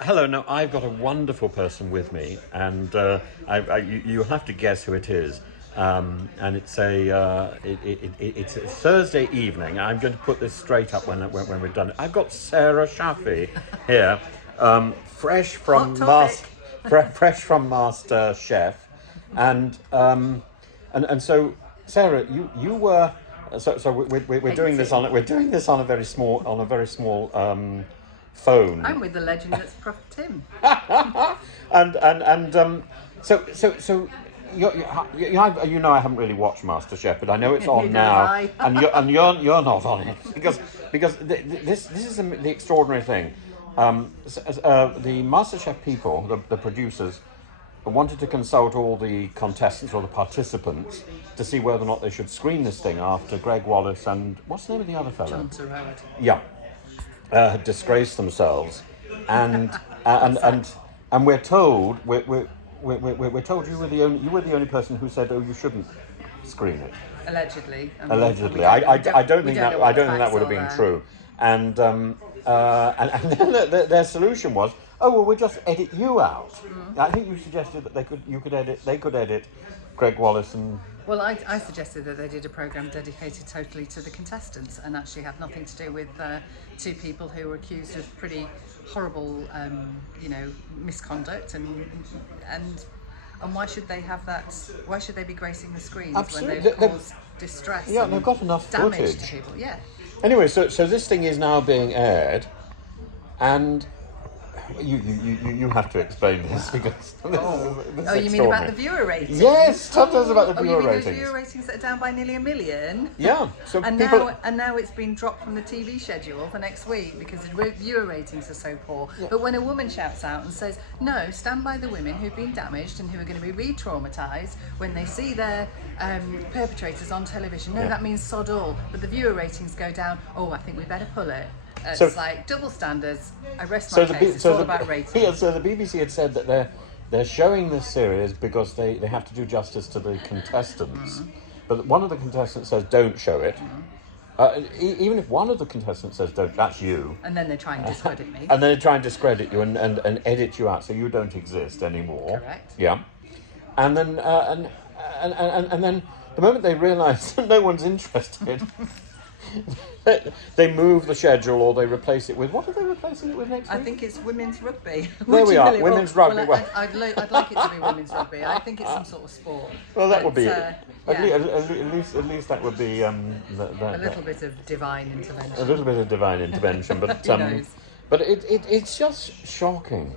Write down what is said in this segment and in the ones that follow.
Hello. Now I've got a wonderful person with me, and you'll have to guess who it is. And it's a Thursday evening. I'm going to put this straight up when we're done. I've got Sarah Shafi here, fresh from fresh from MasterChef, and so Sarah, you were. So we're doing this on a very small phone. I'm with the legend that's Prof Tim. and so you know I haven't really watched MasterChef, but I know it's on now, and you're not on it because this is the extraordinary thing. The MasterChef people, the producers, wanted to consult all the contestants or the participants to see whether or not they should screen this thing after Greg Wallace and what's the name of the other fellow? John Terrell. Yeah. Had disgraced themselves, and we're told we're told you were the only person who said, oh, you shouldn't screen it. Allegedly. Allegedly, I don't think that would have been true. And then their solution was, oh well, we'll just edit you out. Mm. I think you suggested that they could edit Greg Wallace and. Well, I suggested that they did a programme dedicated totally to the contestants and actually had nothing to do with two people who were accused of pretty horrible, misconduct and why should they have that? Why should they be gracing the screens Absolutely. when they've caused distress? Yeah, and they've got enough damage footage to people. Yeah. Anyway, so this thing is now being aired, and you have to explain this because this you mean about the viewer ratings? Yes, tell us about the viewer ratings. Those viewer ratings that are down by nearly 1 million? Yeah, so and now it's been dropped from the TV schedule for next week because the viewer ratings are so poor. Yeah. But when a woman shouts out and says, "No, stand by the women who've been damaged and who are going to be re-traumatised when they see their perpetrators on television," that means sod all. But the viewer ratings go down. Oh, I think we better pull it. It's like double standards. I rest my case. It's all about ratings. Yeah, so the BBC had said that they're showing this series because they have to do justice to the contestants. Mm-hmm. But one of the contestants says don't show it. Mm-hmm. Even if one of the contestants says don't, that's you. And then they try and discredit me. And then they try and discredit you and edit you out so you don't exist anymore. Correct. Yeah. And then and then the moment they realise that no one's interested. They move the schedule or they replace it with... What are they replacing it with next week? I think it's women's rugby. There we are, women's rugby. Well, I'd like it to be women's rugby. I think it's some sort of sport. Well, that would be... At least that would be... a little bit of divine intervention. A little bit of divine intervention, but it's just shocking.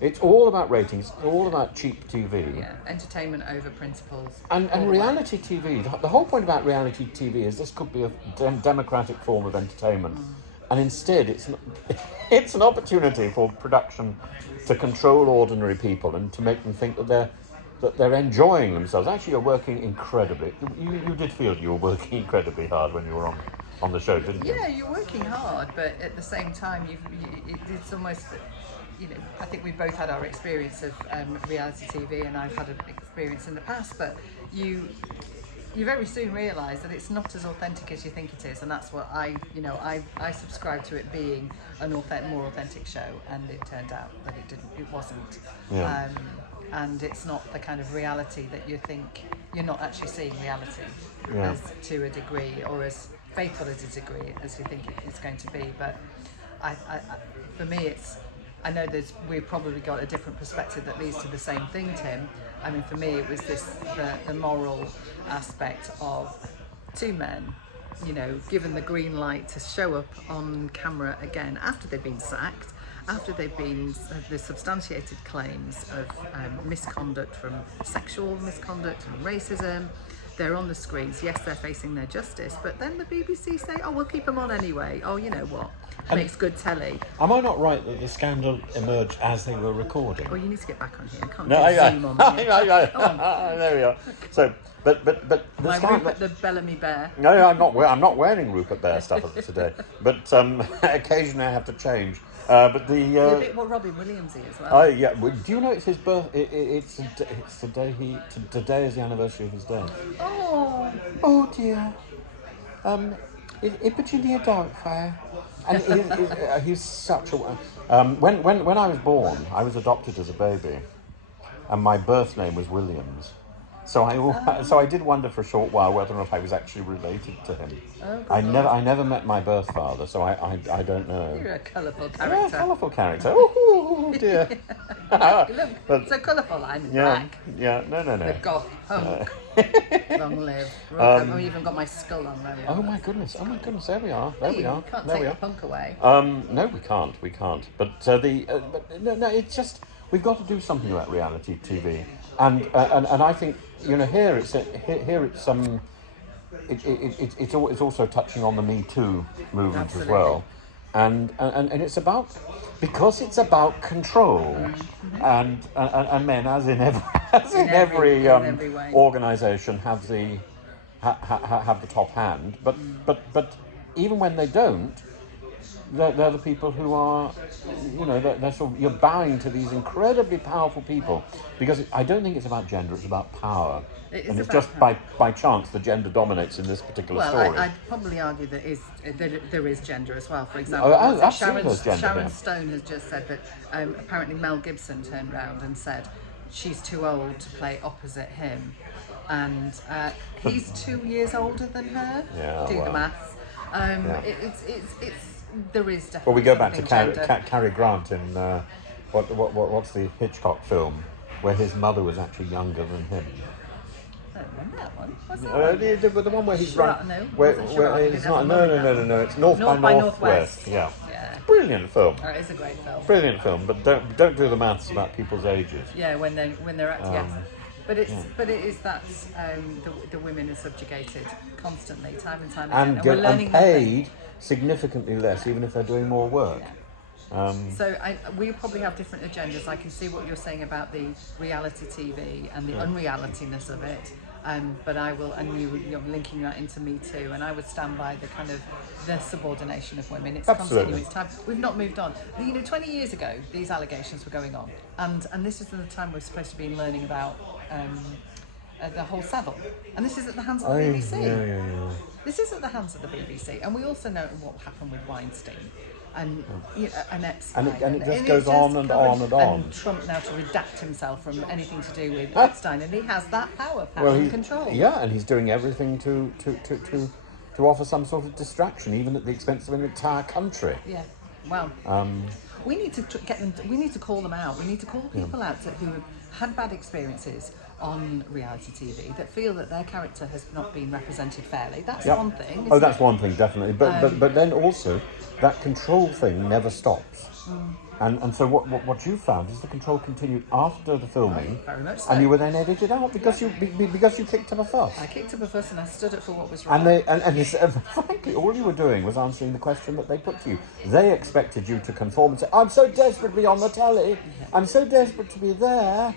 It's all about ratings. It's all about cheap TV. Yeah, entertainment over principles. And reality TV. The whole point about reality TV is this could be a democratic form of entertainment, and instead it's an opportunity for production to control ordinary people and to make them think that they're enjoying themselves. Actually, you're working incredibly. You did feel you were working incredibly hard when you were on the show, didn't you? Yeah, you're working hard, but at the same time, it's almost. I think we've both had our experience of reality TV, and I've had an experience in the past. But you very soon realise that it's not as authentic as you think it is, and that's what I subscribe to it being a more authentic show, and it turned out that it wasn't. Yeah. And it's not the kind of reality that you think you're not actually seeing reality as to a degree or as faithful as a degree as you think it's going to be. But for me, I know we've probably got a different perspective that leads to the same thing, Tim. I mean, for me, it was the moral aspect of two men, given the green light to show up on camera again after they've been sacked, after they've been the substantiated claims of misconduct, from sexual misconduct and racism. They're on the screens. Yes, they're facing their justice, but then the BBC say, "Oh, we'll keep them on anyway." Oh, you know what? Makes good telly. Am I not right that the scandal emerged as they were recording? Well, you need to get back on here. I can't zoom on. There we are. So, but the scandal. Rupert the Bellamy Bear. No, I'm not wearing Rupert Bear stuff today. But occasionally I have to change. But the you're a bit more Robin Williamsy as well. Yeah. Do you know it's his birth? It's the day today is the anniversary of his death. Oh. Oh dear. Virginia Doubtfire. And he's such a... when I was born, I was adopted as a baby, and my birth name was Williams. So I did wonder for a short while whether or not I was actually related to him. Oh, I never met my birth father, so I don't know. You're a colourful character. Yeah, colourful character. Oh dear. Look, But- so colourful. I'm Yeah, black. yeah, no. The goth punk. Long live. I've even got my skull on there. Oh my goodness! There we are. There we You are. can't There take we the are. punk away. No, we can't. But no. It's just we've got to do something about reality TV, and I think here it's also touching on the Me Too movement Absolutely. as well, and it's about because it's about control, and men as in every in every way. organisation have the top hand, but even when they don't, they're the people who are, they're sort of, you're bowing to these incredibly powerful people, because I don't think it's about gender, it's about power. It is And it's about just power. by chance the gender dominates in this particular Well, story. I'd probably argue that there is gender as well. For example, absolutely there's gender Sharon here. Stone has just said that apparently Mel Gibson turned around and said she's too old to play opposite him, and he's 2 years older than her. Yeah, Do the well. maths. It's there is definitely. Well, we go back to something Cary Grant in what's the Hitchcock film where his mother was actually younger than him. I don't remember that one. What's that one? The one where he's Shrub- run. no, Where wasn't Shrub, it's it not. has a mother No. now. It's North by Northwest. Yeah. Yeah. Brilliant film. Oh, it is a great film. Brilliant film, but don't do the maths about people's ages. Yeah, when they're acting, yes. But it is that the women are subjugated constantly, time and time again, And we're learning paid significantly less, even if they're doing more work. So we probably have different agendas. I can see what you're saying about the reality TV and the unrealityness of it. But I will, and you're linking that into Me Too, and I would stand by the kind of the subordination of women. It's Absolutely. continuous time. We've not moved on. 20 years ago, these allegations were going on, and this is the time we're supposed to be learning about the whole Savile, and this is at the hands of the BBC. Yeah. This is at the hands of the BBC, and we also know what happened with Weinstein. And Epstein. And it just goes on and on and on. And Trump now to redact himself from anything to do with Epstein, and he has that power and control. Yeah, and he's doing everything to offer some sort of distraction, even at the expense of an entire country. Yeah. Well, we need to get them. We need to call them out. We need to call people out who have had bad experiences on reality TV that feel that their character has not been represented fairly. That's one thing. Oh, that's one thing, definitely. But then also, that control thing never stops. And so what you found is the control continued after the filming, very much so. and you were then edited out because you kicked up a fuss. I kicked up a fuss and I stood up for what was right. And frankly, all you were doing was answering the question that they put to you. They expected you to conform and say, "I'm so desperate to be on the telly. I'm so desperate to be there."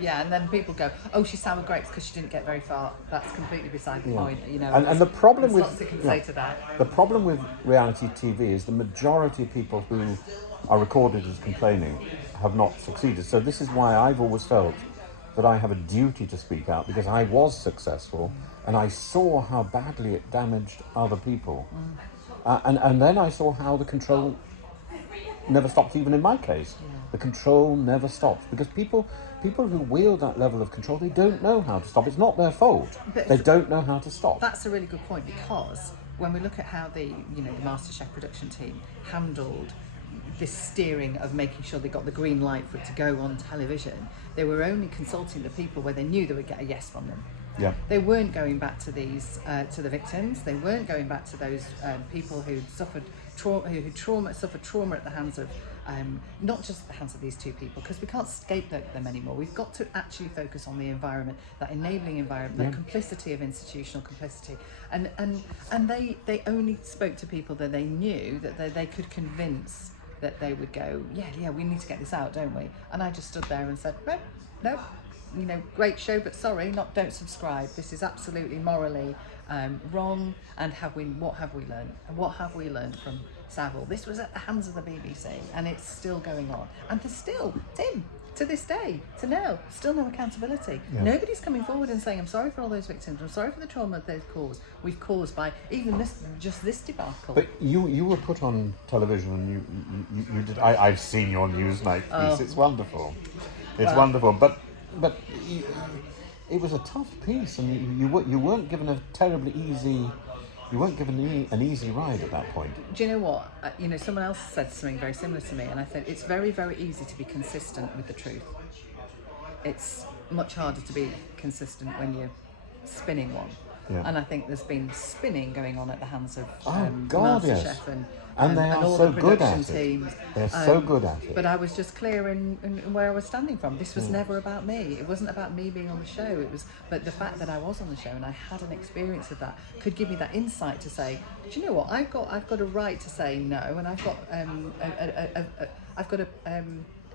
Yeah, and then people go, "Oh, she sour grapes because she didn't get very far." That's completely beside the point, And the problem with lots you can say to that. the problem with reality TV is the majority of people who are recorded as complaining have not succeeded. So this is why I've always felt that I have a duty to speak out, because I was successful and I saw how badly it damaged other people, and then I saw how the control never stops. Even in my case, the control never stops, because people who wield that level of control, they don't know how to stop. It's not their fault. They don't know how to stop. That's a really good point, because when we look at how the MasterChef production team handled this steering of making sure they got the green light for it to go on television, they were only consulting the people where they knew they would get a yes from them. Yeah. They weren't going back to these to the victims. They weren't going back to those people who suffered trauma at the hands of not just the hands of these two people, because we can't scapegoat them anymore. We've got to actually focus on the environment, that enabling environment, that complicity of institutional complicity, and they only spoke to people that they knew that they could convince, that they would go, yeah, we need to get this out, don't we? And I just stood there and said, no, great show, but sorry, don't subscribe. This is absolutely morally wrong. And what have we learned? And what have we learned from Savile. This was at the hands of the BBC, and it's still going on. And there's still, Tim, to this day, to now, still no accountability. Yeah. Nobody's coming forward and saying, I'm sorry for all those victims, I'm sorry for the trauma we've caused by even this debacle. But you were put on television, and you did. I've seen your Newsnight piece. It's wonderful. It's wonderful. But it was a tough piece, and you weren't given a terribly easy. You weren't given an easy ride at that point. Do you know what? Someone else said something very similar to me, and I think it's very, very easy to be consistent with the truth. It's much harder to be consistent when you're spinning one. Yeah. And I think there's been spinning going on at the hands of MasterChef yes. And they are all so the good production at teams. it. They're so good at it. But I was just clear in where I was standing from. This was never about me. It wasn't about me being on the show. But the fact that I was on the show and I had an experience of that could give me that insight to say, do you know what? I've got a right to say no, and I've got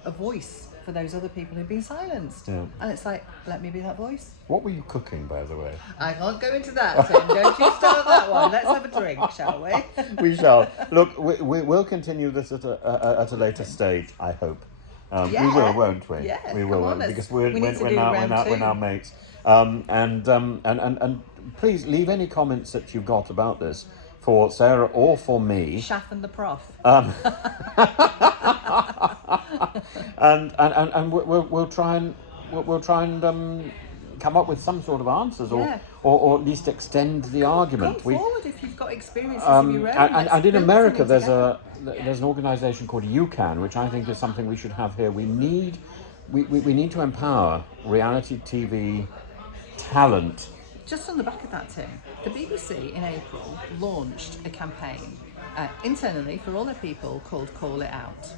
a voice for those other people who've been silenced. Yeah. And it's like, let me be that voice. What were you cooking, by the way? I can't go into that, Tim. Don't you start that one. Let's have a drink, shall we? We shall. Look, we'll continue this at a later stage, I hope. We will, won't we? Yeah, we will, because we're now mates. And please leave any comments that you've got about this for Sarah or for me. Shaff and the Prof. And we'll try and come up with some sort of answers, or at least extend the argument. Come forward if you've got experiences of your own. And in America, there's an organisation called UCAN, which I think is something we should have here. We need to empower reality TV talent. Just on the back of that, Tim, the BBC in April launched a campaign internally for all their people called Call It Out.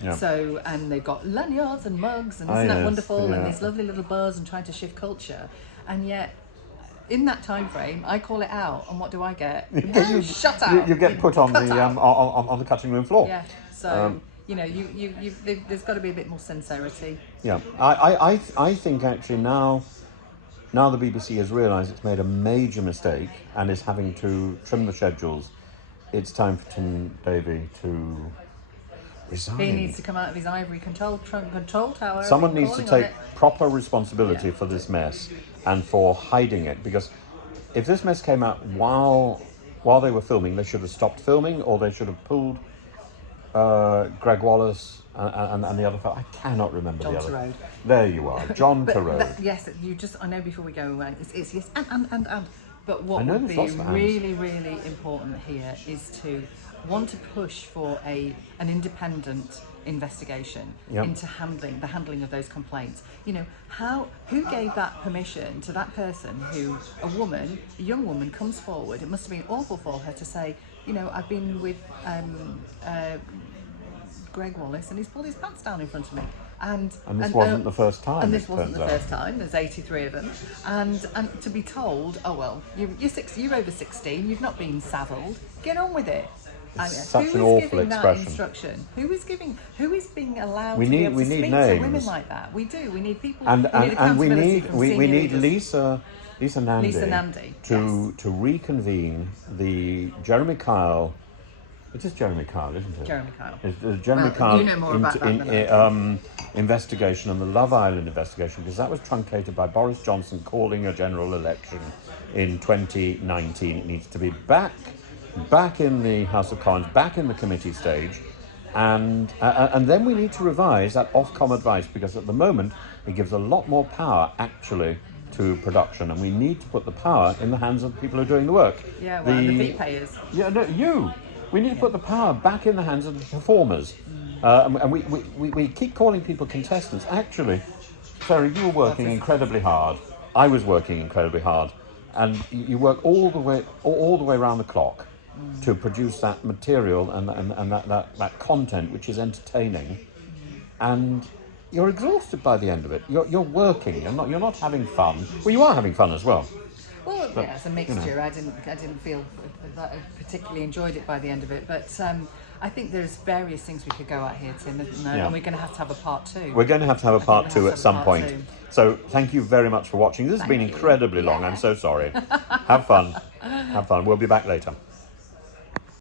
Yeah. So, and they've got lanyards and mugs, and isn't that wonderful? Yeah. And these lovely little bars and trying to shift culture. And yet, in that time frame, I call it out, and what do I get? Shut out. You get put on the cutting room floor. Yeah. So there's got to be a bit more sincerity. Yeah. I think actually now the BBC has realised it's made a major mistake and is having to trim the schedules. It's time for Tim Davie to resign. He needs to come out of his ivory control tower. Someone needs to take proper responsibility for this mess and for hiding it, because if this mess came out while they were filming, they should have stopped filming, or they should have pulled Greg Wallace and the other fellow. I cannot remember John the other. Turode. There you are, John Turode. Yes, I know before we go away, it's yes, and. But what would be really, really important here is to want to push for an independent investigation into the handling of those complaints. Who gave that permission to that person who, a young woman comes forward, it must have been awful for her to say, I've been with Greg Wallace and he's pulled his pants down in front of me. And this wasn't the first time. And this wasn't the first time. There's 83 of them, and to be told, oh well, you're over 16. You've not been saddled. Get on with it. Such an awful expression. That instruction? Who is being allowed to be able to speak to women like that? We do. We need people. And we need Lisa Nandy to reconvene the Jeremy Kyle. It is Jeremy Kyle, isn't it? Jeremy Kyle. It's Jeremy Kyle. You know more about that than I do. Investigation and the Love Island investigation, because that was truncated by Boris Johnson calling a general election in 2019. It needs to be back in the House of Commons, back in the committee stage, and then we need to revise that Ofcom advice, because at the moment it gives a lot more power actually to production, and we need to put the power in the hands of the people who are doing the work. Yeah, well, the fee payers. Yeah, no, you. We need to put the power back in the hands of the performers. And we keep calling people contestants. Actually, Sarah, you were working incredibly hard. I was working incredibly hard. And you work all the way around the clock to produce that material and that content which is entertaining. And you're exhausted by the end of it. You're working. You're not having fun. Well, you are having fun as well. Well, yeah, it's a mixture. I didn't feel that I particularly enjoyed it by the end of it, but I think there's various things we could go at here, Tim, isn't there? And we're going to have a part two. We're going to have a part two at some point. So thank you very much for watching. This has been incredibly long. I'm so sorry. Have fun. We'll be back later.